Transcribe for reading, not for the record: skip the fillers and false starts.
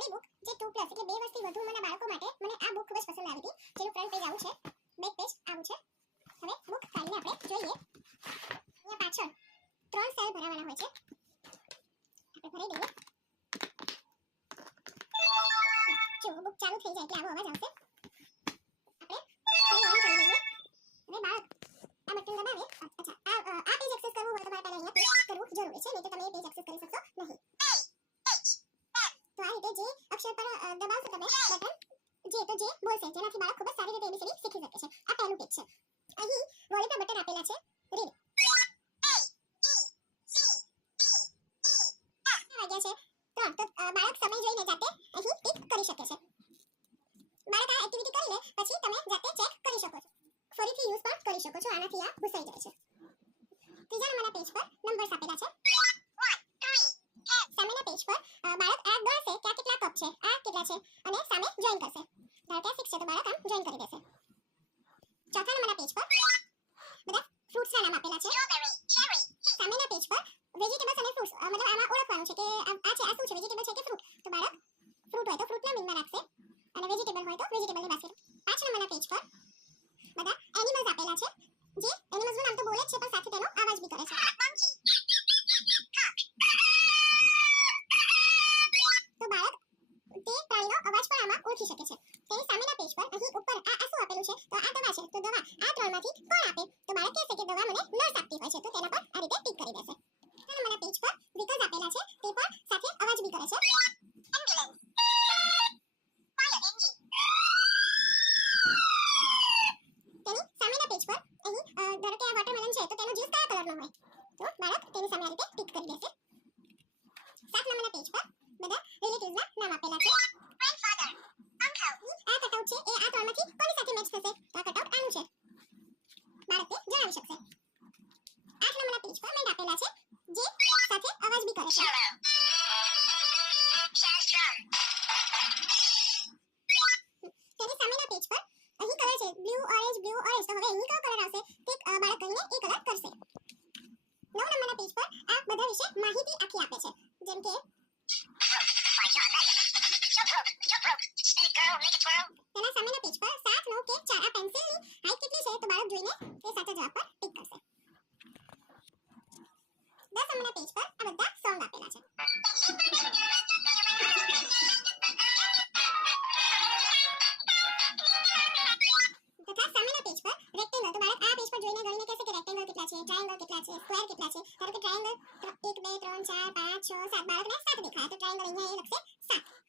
Study book જે 2+ એટલે 2 વર્ષથી વધુ ઉંમરના બાળકો માટે મને આ બુક ખૂબ જ પસંદ આવી હતી. જેનું ફ્રન્ટ પેજ આવું છે, બેક પેજ આવું છે. હવે બુક કાઢીને આપણે જોઈએ. અહીંયા પાછળ 3 સેલ ભરાવાના હોય છે. આપણે ભરી દઈએ. જો બુક ચાલુ થઈ જાય એટલે આવો અવાજ આવશે. આપણે ફરી ઓન કરી દઈએ. હવે બાળક આ બટન દબાવે. અચ્છા આ પેજ એક્સેસ કરવું હોય તો તમારે પહેલા અહીંયા ક્લિક કરવું જરૂરી છે, નહીં તો તમે એ પેજ એક્સેસ કરી શકશો નહીં. તો આ રીતે જે અક્ષર પર દબાવશો તમે બટન જે બોલશે, જેનાથી બાળક ખૂબ જ સારી રીતે ABCD શીખી શકે છે. આ પહેલું પેજ છે. અહીં વોલ્યુમ પર બટન આપેલા છે. રીડ વાગ્યા છે 3. તો બાળક સમય જોઈને જાતે અહીં ટિક કરી શકે છે. બાળક આ એક્ટિવિટી કરી લે પછી તમે જાતે ચેક કરી શકો છો. ફરીથી યુઝ પણ કરી શકો છો. આનાથી આ ભૂસાઈ જાય છે. ત્રીજા નંબરના પેજ પર નંબર્સ આપેલા છે. સામેના પેજ પર બાળક આ ગણશે કે આ કેટલા કપ છે, આ કેટલા છે અને સામે જોઈન કરશે. ધારો કે 6 છે તો બાળક આમ જોઈન કરી દેશે. ચોથા નંબરના પેજ પર બધા ફ્રૂટ્સના નામ આપેલા છે. સામેના પેજ પર વેજીટેબલ્સ અને ફ્રૂટ્સ મતલબ આમાં ઓળખવાનું છે કે આ છે, આ શું છે, વેજીટેબલ છે કે ફ્રૂટ. તો બાળક ફ્રૂટ હોય તો ફ્રૂટના મીનમાં રાખશે અને વેજીટેબલ હોય તો વેજીટેબલની બાસ્કેટ. 5 નંબરના પેજ પર બધા એનિમલ્સ આપેલા છે. જે એનિમલ્સનું નામ તો બોલે જ છે પણ સાથે તેનો અવાજ બી કરે છે. તો બાળક તે પ્રાણીનો અવાજ પણ આમાં ઓળખી શકે છે. તેની સામેના પેજ પર અહીં ઉપર આ શું આપેલું છે, તો આ દવા છે. તો દવા આ ત્રણમાંથી કોણ આપે? તો બાળક કહેશે કે દવા મને નર્સ આપતી હોય છે. તો તેના પર આ રીતે ટિક કરી દેશે. નંબરના પેજ પર વિકલ્પ આપેલા છે. તે પણ સાથે અવાજ બી કરે છે. Ambulance, fire engine. તેની સામેના પેજ પર અહીં ધારો કે આ વોટરમેલન છે તો તેનો જ્યુસ કયા કલરનો હોય? તો બાળક તેની સામે આ રીતે ટિક કરી દેશે. 7 નંબરના પેજ પર બધા રિલેટિવ્સના નામ આપેલા છે.